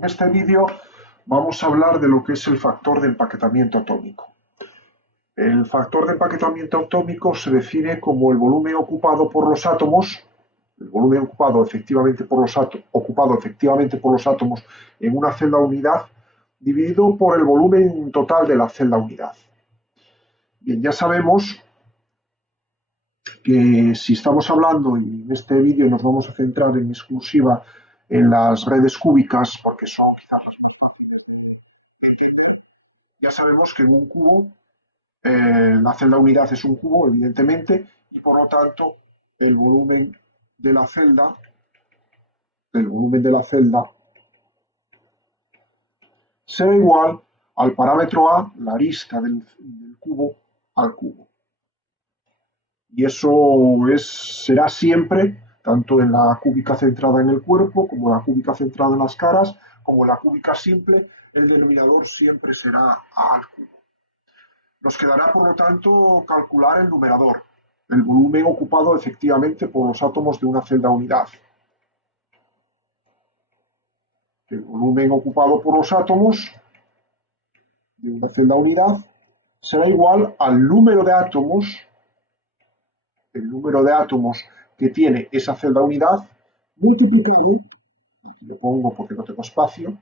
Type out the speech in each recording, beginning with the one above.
En este vídeo vamos a hablar de lo que es el factor de empaquetamiento atómico. El factor de empaquetamiento atómico se define como el volumen ocupado por los átomos, el volumen ocupado efectivamente por los átomos en una celda unidad, dividido por el volumen total de la celda unidad. Bien, ya sabemos que si estamos hablando, y en este vídeo nos vamos a centrar en exclusiva en las redes cúbicas, porque son quizás las más fáciles de entender, ya sabemos que en un cubo la celda unidad es un cubo, evidentemente, y por lo tanto el volumen de la celda, será igual al parámetro A, la arista del cubo, al cubo. Y eso será siempre, tanto en la cúbica centrada en el cuerpo, como en la cúbica centrada en las caras, como en la cúbica simple, el denominador siempre será A al cubo. Nos quedará, por lo tanto, calcular el numerador, el volumen ocupado efectivamente por los átomos de una celda unidad. El volumen ocupado por los átomos de una celda unidad será igual al número de átomos, que tiene esa celda unidad, multiplicado, aquí le pongo porque no tengo espacio,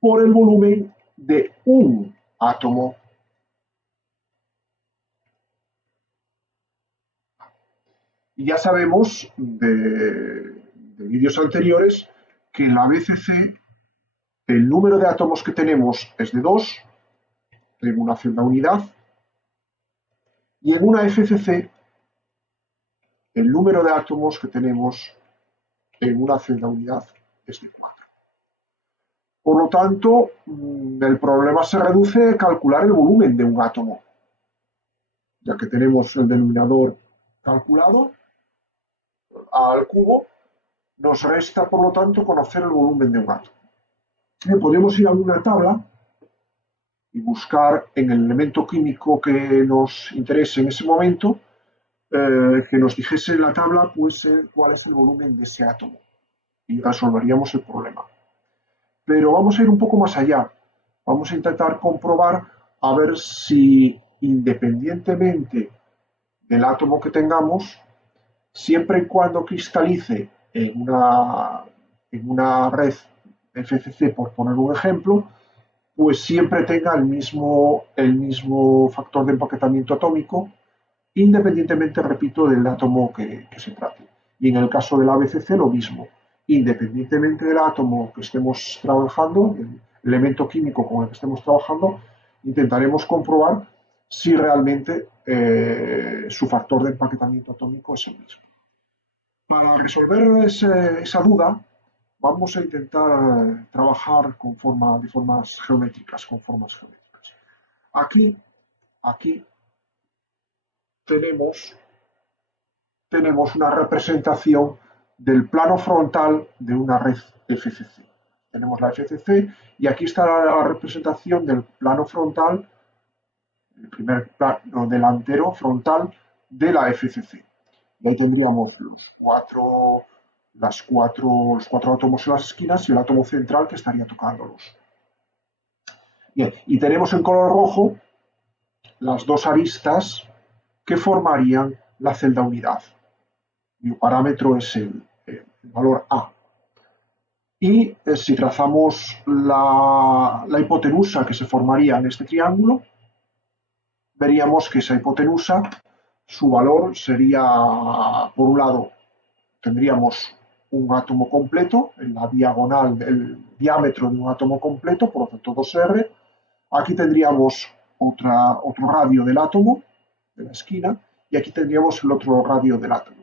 por el volumen de un átomo. Y ya sabemos de vídeos anteriores que en la BCC el número de átomos que tenemos es de 2 en una celda unidad, y en una FCC el número de átomos que tenemos en una celda unidad es de 4. Por lo tanto, el problema se reduce a calcular el volumen de un átomo. Ya que tenemos el denominador calculado al cubo, nos resta, por lo tanto, conocer el volumen de un átomo. Bien, podemos ir a una tabla y buscar en el elemento químico que nos interese en ese momento, que nos dijese en la tabla pues, cuál es el volumen de ese átomo, y resolveríamos el problema. Pero vamos a ir un poco más allá. Vamos a intentar comprobar a ver si, independientemente del átomo que tengamos, siempre y cuando cristalice en una red FCC, por poner un ejemplo, pues siempre tenga el mismo factor de empaquetamiento atómico, independientemente, repito, del átomo que se trate. Y en el caso del ABCC lo mismo, independientemente del átomo que estemos trabajando, el elemento químico con el que estemos trabajando, intentaremos comprobar si realmente su factor de empaquetamiento atómico es el mismo. Para resolver esa duda, vamos a intentar trabajar de formas geométricas, con formas geométricas. Aquí tenemos una representación del plano frontal de una red FCC. Tenemos la FCC y aquí está la representación del plano frontal, el primer plano delantero frontal de la FCC. Y ahí tendríamos los cuatro átomos en las esquinas y el átomo central que estaría tocándolos. Bien, y tenemos en color rojo las dos aristas que formarían la celda unidad. Mi parámetro es el valor A. Y si trazamos la hipotenusa que se formaría en este triángulo, veríamos que esa hipotenusa, su valor sería, por un lado, tendríamos un átomo completo, en la diagonal, el diámetro de un átomo completo, por lo tanto 2R. Aquí tendríamos otro radio del átomo, de la esquina, y aquí tendríamos el otro radio del átomo.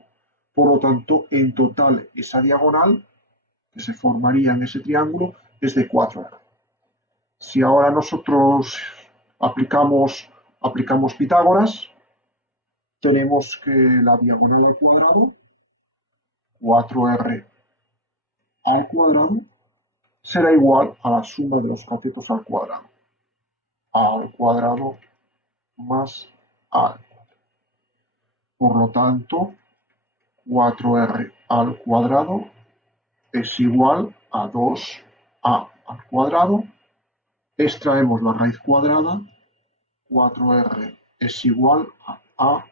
Por lo tanto, en total, esa diagonal que se formaría en ese triángulo es de 4R. Si ahora nosotros aplicamos Pitágoras, tenemos que la diagonal al cuadrado, 4R al cuadrado, será igual a la suma de los catetos al cuadrado más A. Por lo tanto, 4R al cuadrado es igual a 2A al cuadrado, extraemos la raíz cuadrada, 4r es igual a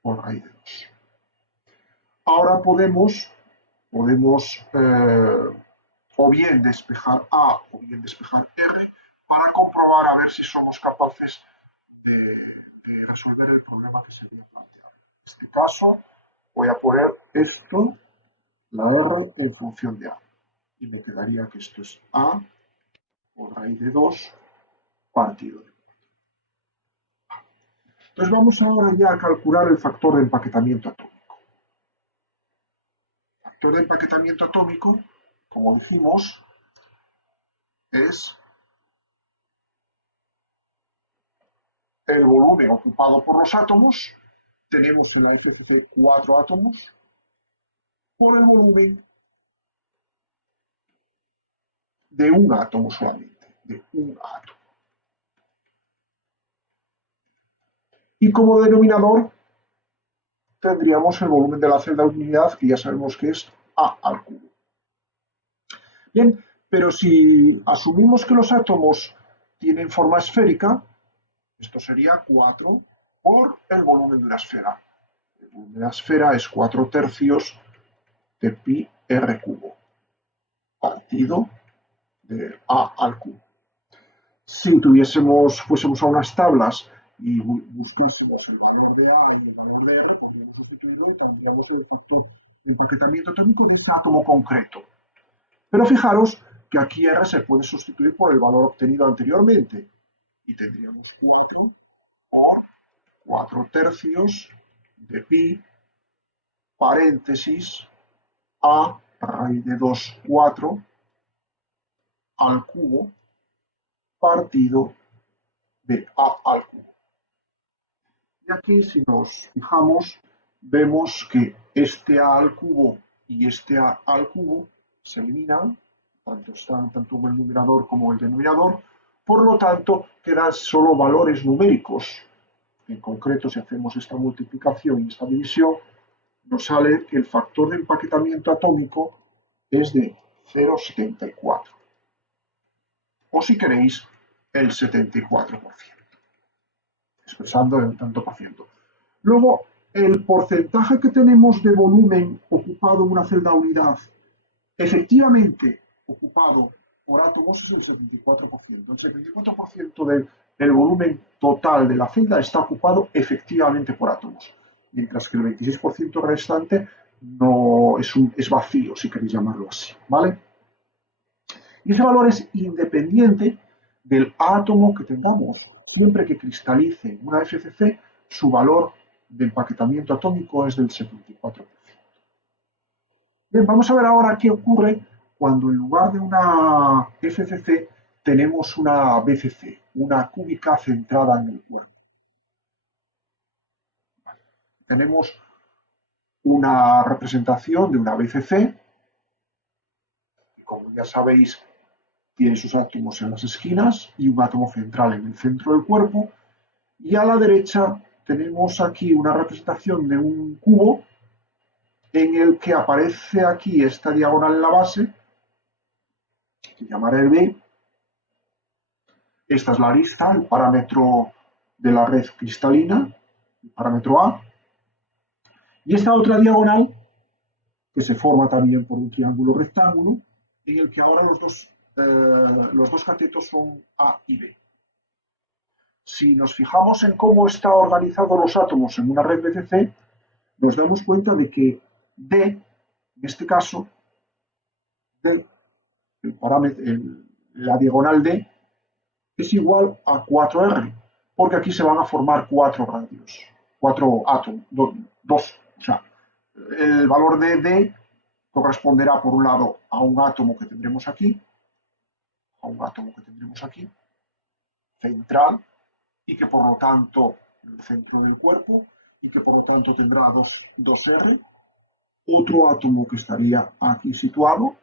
por raíz de 2. Ahora podemos o bien despejar A o bien despejar R para comprobar a ver si somos capaces de resolver el problema que se había planteado. En este caso voy a poner esto, la R, en función de A. Y me quedaría que esto es A por raíz de 2 partido de 4. Entonces vamos ahora ya a calcular el factor de empaquetamiento atómico. El factor de empaquetamiento atómico, como dijimos, es el volumen ocupado por los átomos. Tenemos como que 4 átomos por el volumen de un átomo solamente, de un átomo. Y como denominador tendríamos el volumen de la celda unidad, que ya sabemos que es A al cubo. Bien, pero si asumimos que los átomos tienen forma esférica, esto sería 4 por el volumen de una esfera. El volumen de la esfera es 4 tercios de pi r cubo, partido de A al cubo. Si fuésemos a unas tablas y buscásemos el valor de A y el valor de R, podríamos repetirlo, tendríamos el efecto de empaquetamiento atómico de un átomo concreto. Pero fijaros que aquí R se puede sustituir por el valor obtenido anteriormente y tendríamos 4 por 4 tercios de pi, paréntesis, A raíz de 2, 4 al cubo partido de A al cubo. Y aquí, si nos fijamos, vemos que este A al cubo y este A al cubo se eliminan, están tanto en el numerador como en el denominador, por lo tanto, quedan solo valores numéricos. En concreto, si hacemos esta multiplicación y esta división, nos sale que el factor de empaquetamiento atómico es de 0,74. O si queréis, el 74%, expresando el tanto por ciento. Luego, el porcentaje que tenemos de volumen ocupado en una celda unidad, efectivamente ocupado por átomos, es un 74%. El 74% del volumen total de la celda está ocupado efectivamente por átomos, mientras que el 26% restante no es vacío, si queréis llamarlo así, ¿vale? Y ese valor es independiente del átomo que tengamos. Siempre que cristalice una FCC, su valor de empaquetamiento atómico es del 74%. Bien, vamos a ver ahora qué ocurre cuando en lugar de una FCC tenemos una BCC, una cúbica centrada en el cuerpo. Tenemos una representación de una BCC, y como ya sabéis, tiene sus átomos en las esquinas y un átomo central en el centro del cuerpo. Y a la derecha tenemos aquí una representación de un cubo en el que aparece aquí esta diagonal en la base, que llamaré el B. Esta es la arista, el parámetro de la red cristalina, el parámetro A. Y esta otra diagonal, que se forma también por un triángulo rectángulo, en el que ahora los dos catetos son A y B. Si nos fijamos en cómo están organizados los átomos en una red BCC, nos damos cuenta de que D, en este caso, D, la diagonal D, es igual a 4R, porque aquí se van a formar 4 radios, 4 átomos, 2. O sea, el valor de D corresponderá, por un lado, a un átomo que tendremos aquí, central, y que por lo tanto en el centro del cuerpo, y que por lo tanto tendrá 2R, otro átomo que estaría aquí situado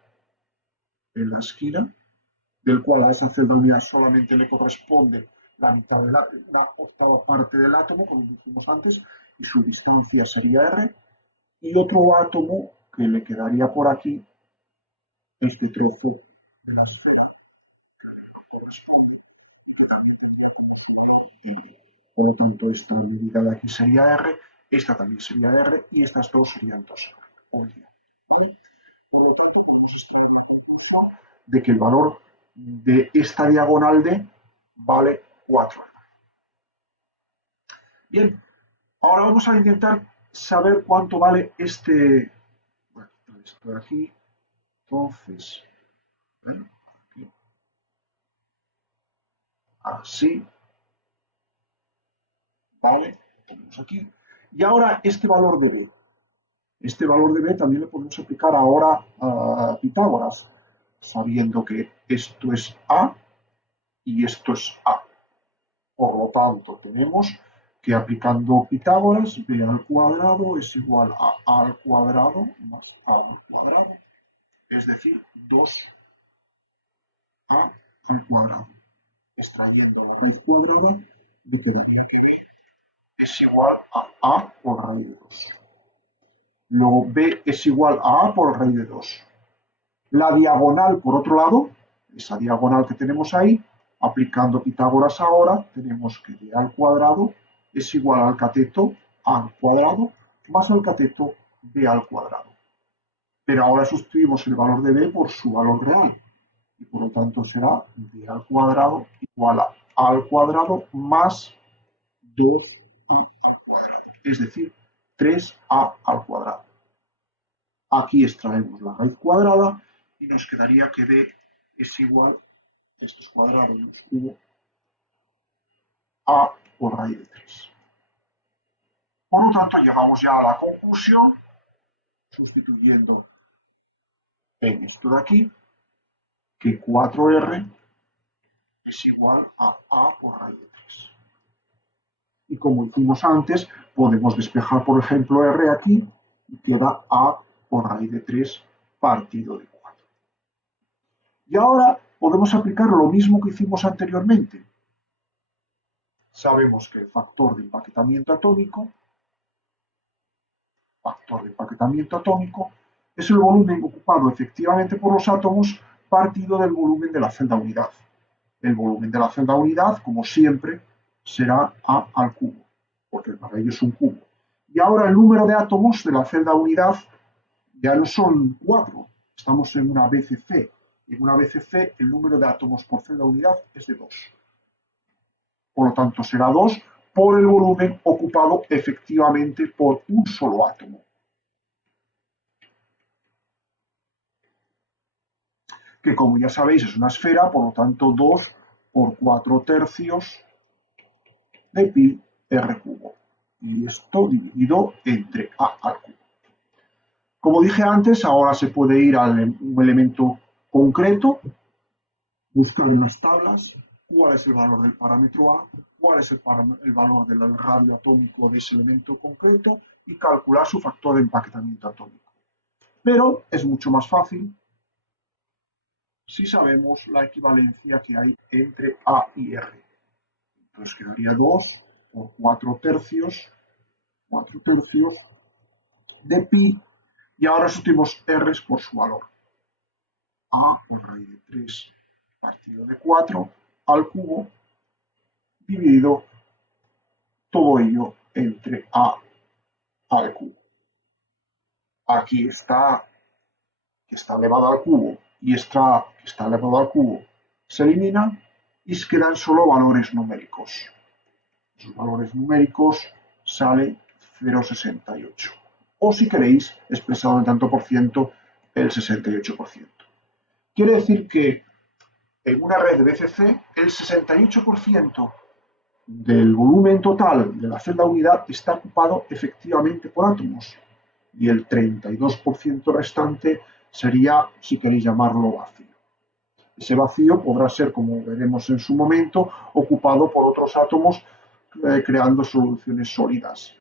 en la esquina, del cual a esa celda unidad solamente le corresponde la mitad de la octava parte del átomo, como dijimos antes, y su distancia sería R, y otro átomo que le quedaría por aquí, este trozo de la esfera, corresponde. Y por lo tanto esta medida de aquí sería R, esta también sería R y estas dos serían 2R. ¿Vale? Por lo tanto podemos extraer el recurso de que el valor de esta diagonal D vale 4R. Bien, ahora vamos a intentar saber cuánto vale este, bueno, esto de aquí, entonces, aquí, así, vale, ponemos aquí, y ahora este valor de B. Este valor de B también le podemos aplicar ahora a Pitágoras, sabiendo que esto es A y esto es A. Por lo tanto, tenemos que aplicando Pitágoras, B al cuadrado es igual a al cuadrado más A al cuadrado, es decir, 2A al cuadrado. Extrayendo la raíz cuadrada, yo quedaría que B es igual a A por raíz de 2. Luego B es igual a por raíz de 2. La diagonal, por otro lado, esa diagonal que tenemos ahí, aplicando Pitágoras ahora, tenemos que D al cuadrado es igual al cateto A al cuadrado más al cateto B al cuadrado. Pero ahora sustituimos el valor de B por su valor real. Y por lo tanto será B al cuadrado igual a al cuadrado más 2A al cuadrado. Es decir, 3A al cuadrado. Aquí extraemos la raíz cuadrada y nos quedaría que D es igual, esto es cuadrado y es cubo, A por raíz de 3. Por lo tanto, llegamos ya a la conclusión, sustituyendo en esto de aquí, que 4R es igual a A por raíz de 3. Y como hicimos antes, podemos despejar, por ejemplo, R aquí y queda A por raíz de 3 partido de 4. Y ahora podemos aplicar lo mismo que hicimos anteriormente. Sabemos que el factor de empaquetamiento atómico es el volumen ocupado efectivamente por los átomos partido del volumen de la celda unidad. El volumen de la celda unidad, como siempre, será A al cubo, porque para ello es un cubo. Y ahora el número de átomos de la celda unidad ya no son 4, estamos en una BCC. En una BCC el número de átomos por celda unidad es de 2. Por lo tanto, será 2 por el volumen ocupado efectivamente por un solo átomo. Que como ya sabéis es una esfera, por lo tanto 2 por 4 tercios de pi r cubo. Y esto dividido entre a al cubo. Como dije antes, ahora se puede ir a un elemento concreto, buscar en las tablas cuál es el valor del parámetro A, cuál es el valor del radio atómico de ese elemento concreto y calcular su factor de empaquetamiento atómico. Pero es mucho más fácil si sabemos la equivalencia que hay entre A y R. Entonces quedaría 2 por 4 tercios de pi, y ahora sustituimos R por su valor. A por raíz de 3 partido de 4 al cubo, dividido todo ello entre A al cubo. Aquí está que está elevado al cubo y esta que está elevado al cubo se eliminan y quedan solo valores numéricos. Esos valores numéricos sale 0,68. O si queréis, expresado en tanto por ciento, el 68%. Quiere decir que en una red de BCC, el 68% del volumen total de la celda unidad está ocupado efectivamente por átomos y el 32% restante sería, si queréis llamarlo, vacío. Ese vacío podrá ser, como veremos en su momento, ocupado por otros átomos creando soluciones sólidas.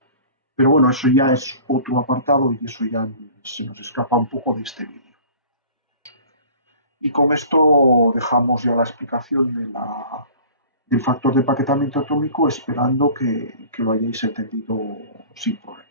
Pero bueno, eso ya es otro apartado y eso ya se nos escapa un poco de este vídeo. Y con esto dejamos ya la explicación del factor de empaquetamiento atómico, esperando que lo hayáis entendido sin problema.